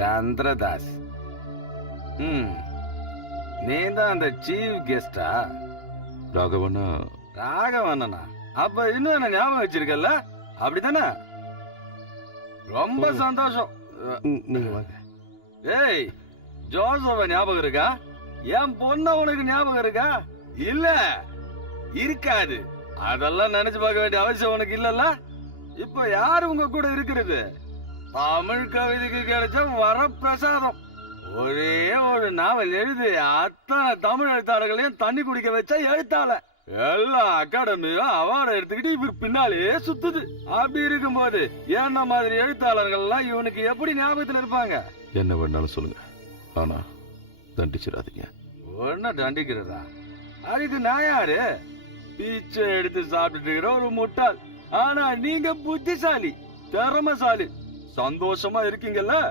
சந்திரதாஸ். நீ தான் அந்த சீஃப் கெஸ்டா? ராகவனா? ராகவண்ணனா? அப்ப இன்னும் என்ன ஞாபகம் வச்சிருக்கல, அப்படித்தானே? ரொம்ப சந்தோஷம். நீங்க வாங்க. ஏய், ஜோசப்ப ஞாபகம் இருக்கா? என் பொண்ண உனக்கு ஞாபகம் இருக்கா? இல்ல, இருக்காது. அதெல்லாம் நினைச்சு பார்க்க வேண்டிய அவசியம் உனக்கு இல்லல்ல. இப்ப யாரு உங்க கூட இருக்கிறது? தமிழ் கவிதைக்கு கிடைச்ச வரப்பிரசாதம். ஒரே ஒரு நாவல் எழுதி அத்தனை தமிழ் எழுத்தாளர்களையும் தண்ணி குடிக்க வச்ச எழுத்தாள. எல்லா அகாடமியும் அவார்டு எடுத்துக்கிட்டு இவர் பின்னாலே சுத்துது. அப்படி இருக்கும்போது என்ன மாதிரி எழுத்தாளர்கள் எல்லாம் இவனுக்கு எப்படி ஞாபகத்துல இருப்பாங்க? என்ன வேணாலும் சொல்லுங்க, ஆனா தண்டிச்சிடாதீங்க. ஒன்ன தண்டிக்கிறதா? அதுக்கு நான் யாரு? பீச்சை எடுத்து சாப்பிட்டு இருக்கிற ஒரு முட்டாள். ஆனா நீங்க புத்திசாலி, திறமசாலி, சந்தோஷமா இருக்கீங்கல்ல.